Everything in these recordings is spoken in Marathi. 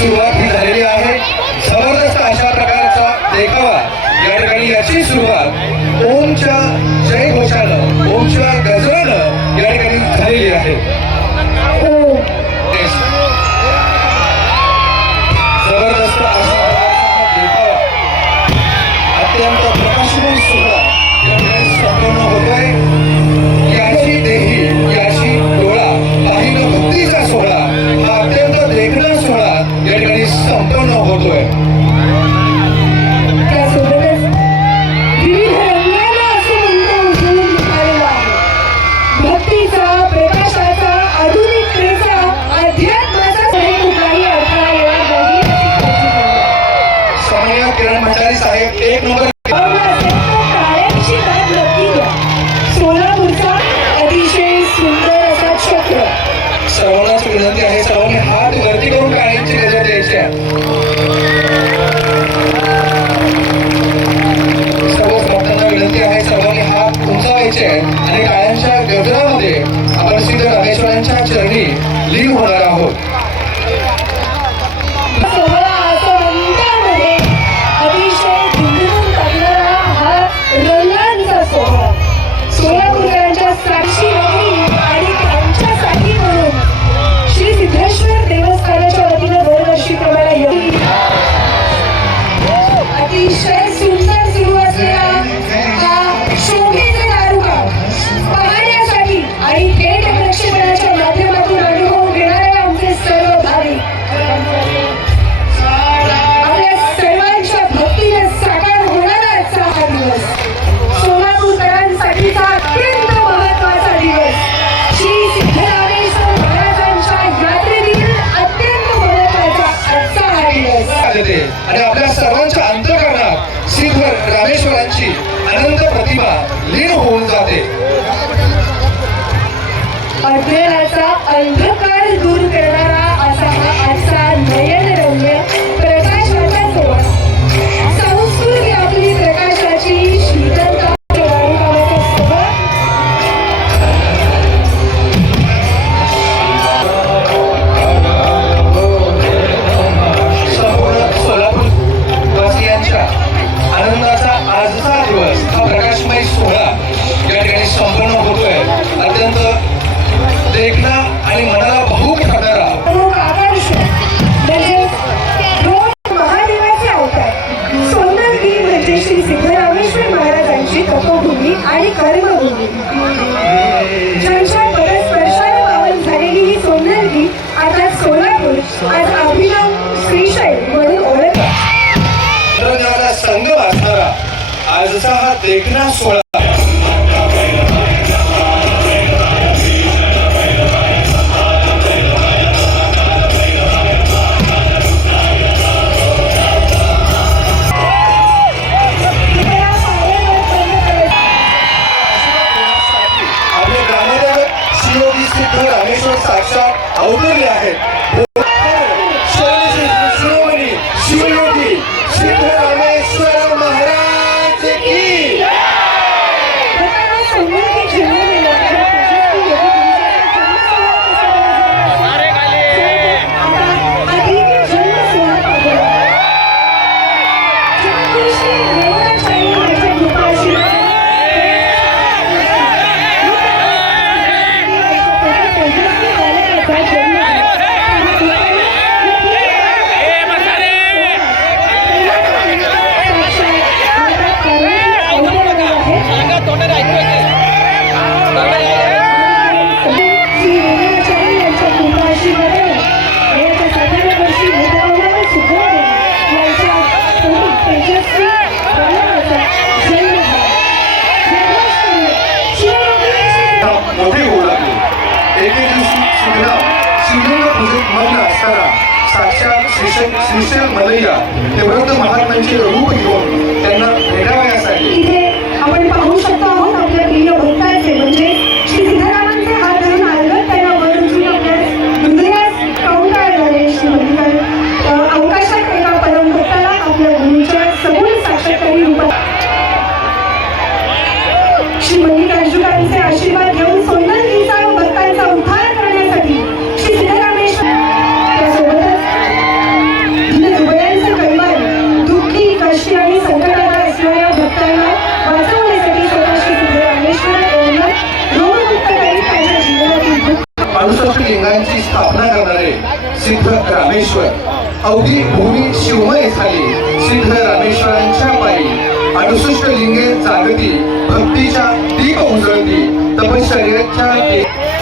सुरुवात ही झालेली आहे। जबरदस्त अशा प्रकारचा देखावा या ठिकाणी याची सुरुवात ओमच्या जय घोषानं, ओमच्या गजरानं या ठिकाणी झालेली आहे। जबरदस्त अशा प्रकारचा देखावा अत्यंत प्रकाशमान सोहळा या ठिकाणी संपन्न होतोय। याची देही याची डोळा पाहिलं भक्तीचा सोहळा हा अत्यंत देखणा सोहळा या ठिकाणी संपन्न होतोय। त्यासोबतच विविध रंगाला असं म्हणतो उजळून निघालेला आहे। भक्तीचा, प्रकाशाचा, आधुनिकतेचा, अध्यात्माचा कुठलाही अडथळा येणार नाही याची काळजी घ्या। सामान्य किरण भंडारी साहेब एक नंबर टाळ्यांची दाद नक्की द्या। सोलापूरचा अतिशय सुंदर असा चक्र। सर्वांनाच विनंती आहे, सर्वांनी हात वरती करून टाळ्यांची गजर द्यायची आहे। सर्व भक्तांना विनंती आहे, सर्वांनी हात उंचावायचे आणि टाळ्यांच्या गजरामध्ये आपण सिद्ध रामेश्वरांच्या चरणी लीन होणार आहोत। सोहळा असं अंगामध्ये अतिशय धुंदून टाकणारा हा रंगांचा सोहळा सोलापूरकरांच्या साक्षी नगरी आणि त्यांच्यासाठी म्हणून श्री सिद्धेश्वर देवस्थानाच्या वतीनं दरवर्षीप्रमाणे अतिशय सुंदर सुरू असलेला हा शोभेचा दारुका पाहण्यासाठी आणि थेट प्रक्षेपणाच्या माध्यमातून अनुभव घेणारे आमचे सर्व भाविक आपल्या सर्वांच्या भक्तीने साकार होणारा आजचा हा दिवस सोलापूरकरांसाठीचा अत्यंत महत्त्वाचा दिवस श्री सिद्धरामेश्वर महाराजांच्या यात्रेतील अत्यंत महत्त्वाचा आजचा हा दिवस आणि आपल्या सर्वांच्या अंतःकरणात सिद्ध रामेश्वरांची अनंत प्रतिमा लीन होऊन जाते। अज्ञानाचा अंधकार दूर करणारा असा हा आजचा नयनरम्य प्रकाशाचा सोहळा संस्कृती आपली प्रकाशाची शीतलता संपूर्ण सोलापूर वासियांच्या आनंदाचा आजचा दिवस हा प्रकाशमय सोहळा या ठिकाणी संपन्न होतोय। अत्यंत देखणा आणि मनाला भावूक ठरणारा आकर्षण म्हणजे दोन महादेवाचे अवतार सोनलगी म्हणजे श्री सिद्धरामेश्वर महाराजांची तपोभूमी आणि कर्मभूमी ज्यांच्या परस्पर्शाने पावन झालेली ही सोनलगी आता सोलापूर आज अभिनव श्रीशैल म्हणून ओळखला। तंत्रज्ञानाचा संगम असणारा आजचा हा देखणा सोहळा आपले ग्रामदैवत श्री सिद्ध रामेश्वर साक्षात अवतरले आहेत। शिरोमणी शिवयोगी सिद्ध रामेश्वर महाराज की मोठे होऊ लागले। एके दिवशी शिवलिंग पूजेत मग्न असताना साक्षात श्रीशैल मलैया ते वृद्ध महात्म्यांचे रूप घेऊन त्यांना भेटावयास आले। इथे आपण पाहू शकतो आहोत आपल्या प्रिय भक्ताचे म्हणजे श्री सिद्धरामांचे हात धरून आलं त्यांना वर उचलून आपल्या हृदयास कौंडाळ झाले। श्री अवकाशात एका परम भक्ताला आपल्या गुरूच्या सगुण साक्षात्कारी रूपात श्री मल्लिकार्जुनांचे आशीर्वाद घेऊन सोनलगीचा भक्तांचा उद्धार करण्यासाठी श्री सिद्धरामेश्वर त्यासोबतच 68 लिंगांची स्थापना करणारे सिद्ध रामेश्वर अवघी भूमी शिवमय झाली सिद्ध रामेश्वरांच्या पायी 68 लिंगे जागती भक्तीच्या दीप उजळती तपश्चर्याच्या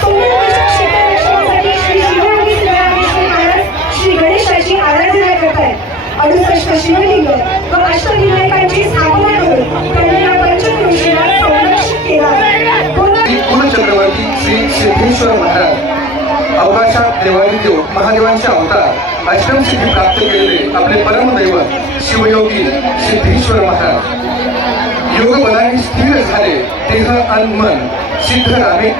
सोमनाथाच्या क्षेत्ररक्षणासाठी श्री शिवयोगी सिद्धरामेश्वर महाराज श्री गणेशाची आराधना करतायत 68 शिवलिंग व अष्टविनायकांची स्थापना करून त्यांनी या पंचक्रोशीला संरक्षित केला आहे. कुलचक्रवर्ती श्री सिद्धेश्वर महाराज अवकाशात देवादिदेव महादेवांचे अवतार आश्रमसिद्धी प्राप्त केलेले आपले परमदैवत शिवयोगी सिद्धेश्वर महाराज योग बलाने स्थिर झाले देह आणि मन सिद्ध रामे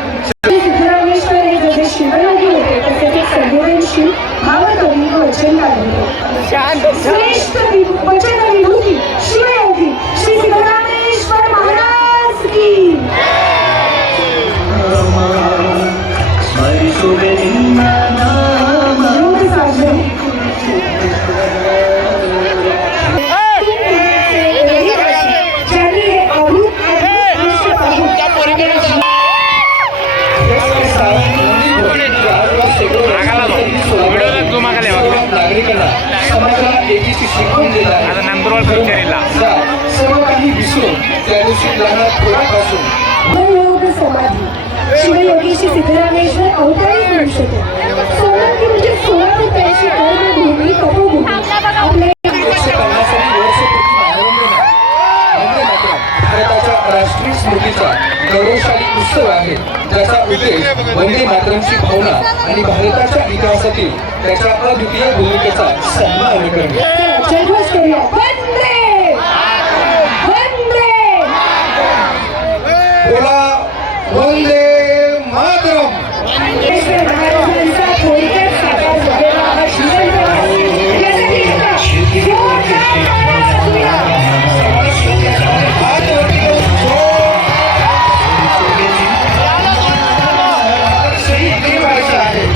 सिद्धरामेश्वर हे जसे शिवयोगी होते तसेच एक संवेदनशील भावकवी व वचनकार होते. श्रेष्ठ वचन विभूती शिवयोगी श्री सिद्धरामेश्वर महाराज की योग साधन ज्यांनी हे अभूत दृश्य पाहून नागरिकांना समाजाला एकीची शिकवण दिला सर्व काही विसरून त्या दिवशी लहानात थोड्यापासून योग समाधी शिवयोगी श्री सिद्धरामेश्वर अवतारी पुरुष होते. सोमनाथी म्हणजे 16 रुपयाची कर्मभूमी तपोभूमी आपले 150 वर्षपूर्वी भारताच्या राष्ट्रीय स्मृतीचा गौरवशाली उत्सव आहे ज्याचा उद्देश वंदे मातरमची भावना आणि भारताच्या इतिहासातील त्याच्या अद्वितीय भूमिकेचा सन्मान करणे. जयघोष करूया. वंदे वंदे बोला वंदे मातरम. ज्ञानेश्वर महाराजांचा थोडक्यात साकार झालेला हा जीवन प्रवास यासाठी एका जोरदार टाळ्या वाजवूया. हात वरती करून जोर. शहीद दिन व्हायचं आहे.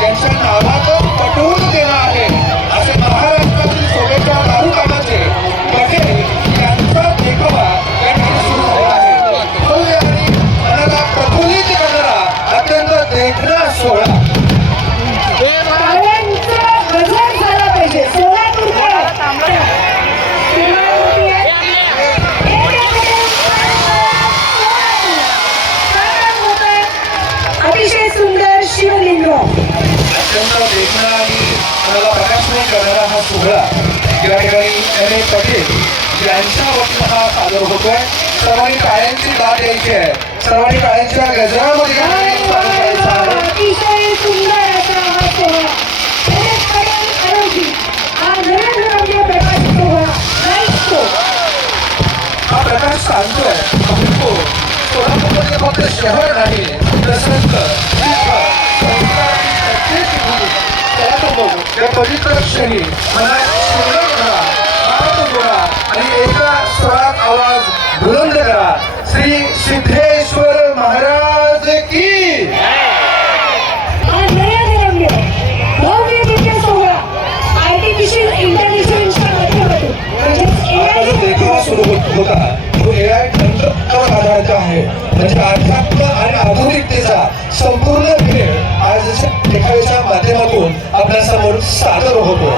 त्यांच्या नावातच पटवून देणं आहे असे महाराष्ट्रातील शोभेच्या दारुकामाचे पटेल यांचा देखावा या ठिकाणी सुरू झाला आहे. भव्य आणि मनाला प्रफुल्लित करणारा अत्यंत देखणा सोहळा. अतिशय सुंदर शिवलिंग अत्यंत देखणा आणि मनाला प्रकाशमय करणारा हा सोहळा या ठिकाणी एम ए पटेल यांच्या वतीनं हा सादर होतोय. सर्वांनी टाळ्यांची दाद द्यायची आहे. सर्वांनी टाळ्यांच्या गजरामध्ये या ठिकाणी स्वागत करायचं आहे. अतिशय सुंदर असा हा सोहळा हा नरेंद्र प्रकाश सोहळा नाईट हा प्रकाश सांगतोय आपको सोलापूरमध्ये फक्त शहर नाही तर संत या पवित्र क्षणी मनात शिवण करा हात जोडा आणि एका स्वरात आवाज बुलंद करा. श्री सिद्धेश्वर महाराज की भव्य दिव्य सोहळा आर्टिफिशियल इंटेलिजन्सच्या माध्यमातून आता जो देखावा सुरू होता तो AI तंत्रज्ञानावर आधारित आहे. म्हणजे अध्यात्म आणि आधुनिकतेचा संपूर्ण खेळ आज देखाव्याच्या माध्यमातून आपल्यासमोर सादर होतो.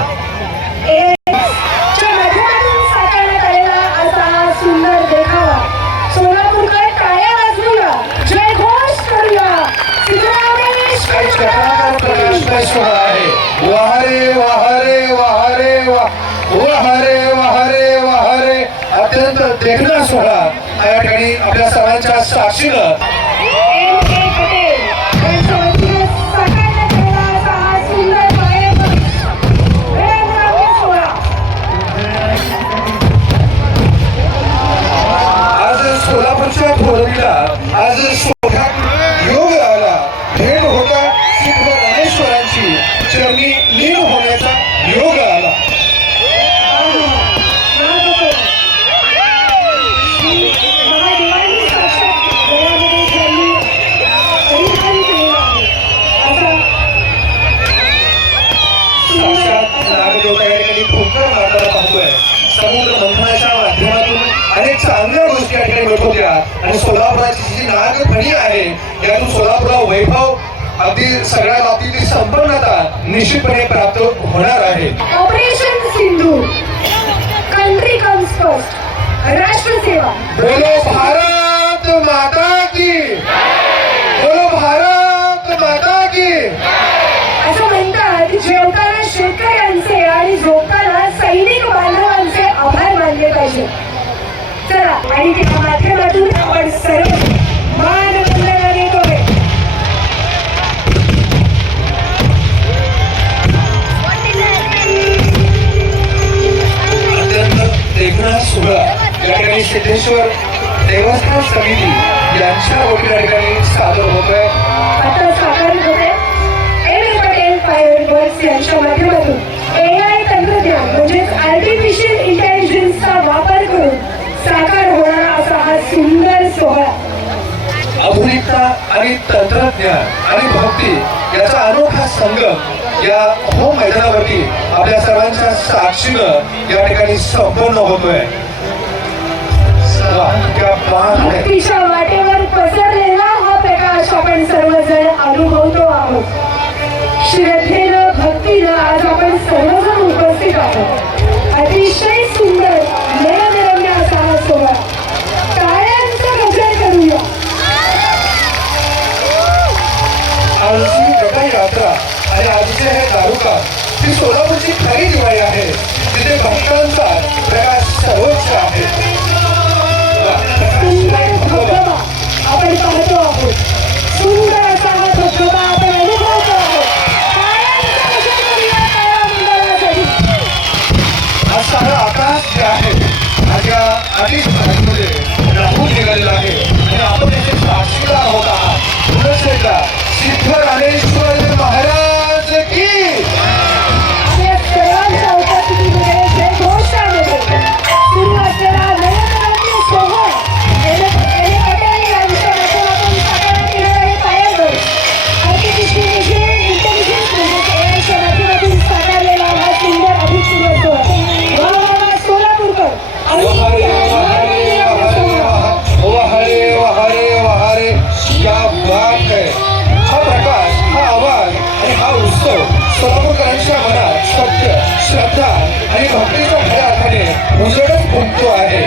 च्या माध्यमातून साकारण्यात आलेला असा हा सुंदर देखावा सोलापूरकर टाळ्या वाजवूया. जयघोष करूया. काही सिद्धरामेश्वर चक्राकार प्रकाशमय सोहळा आहे. वाहरे वाहरे वाहरे वाहरे वाहरे वाहरे अत्यंत देखणा सोहळा या ठिकाणी आपल्या सर्वांच्या साक्षीनं एम ए पटेल यांच्या वतीने साकारण्यात आलेला असा हा सुंदर पायेकर सोहळा आज सोलापूरच्या धोरणीला आज सोहळ्यात योग आला. भेट होता सिद्ध रामेश्वरांची चरणी लीन होण्याचा योग आला. महादेवांनी साक्षात गळ्यामध्ये त्यांनी परिधान केलेला आहे असा सुंदर समुद्र मंथनाच्या माध्यमातून अनेक चांगल्या गोष्टी या ठिकाणी मिळत होत्या आणि सोलापुराची जी नागफणी आहे यातून सोलापूरला वैभव अगदी सगळ्या बाबतीतली संपन्नता निश्चितपणे प्राप्त होणार आहे. Operation Sindhu, country comes first, राष्ट्रसेवा. बोलो भारत माता की, बोलो भारत माता की. असं म्हणतात जेवताना शेतकऱ्यांचे आणि झोपताना सैनिक बांधवांचे आभार मानले पाहिजे. चला आणि त्या माध्यमातून आपण सर्व मानवंदना देतोय. अत्यंत देखणा सोहळा या ठिकाणी सिद्धेश्वर देवस्थान समिती यांच्या वतीने या ठिकाणी सादर होतोय. आता साकार होते एम पटेल फायर वर्क्स यांच्या माध्यमातून AI तंत्रज्ञान म्हणजेच आर्टिफिशियल इंटेलिजन्सचा वापर करून साकार होणारा असा हा सुंदर सोहळा. आधुनिकता आणि तंत्रज्ञान आणि भक्ती याचा अनोखा संगम या होम मैदानावरती आपल्या सर्वांच्या साक्षीनं या ठिकाणी संपन्न होतोय. क्या बात है. भक्तीच्या वाटेवर पसरलेला हा प्रकाश आपण सर्वजण अनुभवतो आहोत. श्रद्धेनं भक्तीनं आज आपण सर्वजण उपस्थित आहोत. अतिशय सुंदर नयनरम्य असा हा सोहळा. टाळ्यांचा गजर करूया. आजची गटाई यात्रा आणि आजचे हे दारुका ही सोलापूरची खरी दिवाळी आहे जिथे भक्तांचा प्रकाश सर्वोच्च आहे. सुंदर धबधबा आपण पाहतो आहोत. सुंदर असा हा धबधबा आपण अनुभवतो आहोत. टाळ्यांचा गजर करूया टाळा मंडळासाठी. आज सारा आकाश जे आहे आज या आधीच भागामध्ये राहून निघालेला आहे आणि आपण याचे साक्षीदार होत आहात. पुढे एकदा सिद्धरामेश्वर महाराज की. आपल्या सर्वांच्या उपस्थितीमध्ये जयघोषामध्ये सुरू असलेला नयनरम्य सोहळा एम पटेल यांच्या माध्यमातून साकारण्यात येणार आहे. फायर आर्टिफिशियल इंटेलिजन्स म्हणजेच AIच्या माध्यमातून साकारलेला हा सुंदर अभूतपूर्व सोहळा. वा वा वा सोलापूरकर. वहारे वहारे वहारे वहारे वहारे वहारे क्या बात है. हा प्रकाश, हा आवाज आणि हा उत्सव सोलापूरकरांच्या मनात सत्य, श्रद्धा आणि भक्तीच्या खऱ्या अर्थाने उजळत फुंकतो आहे.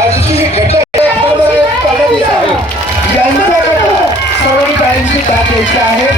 आजची ही घटना आहे यांच्याकडे सर्व गायांची दाद द्यायची आहे.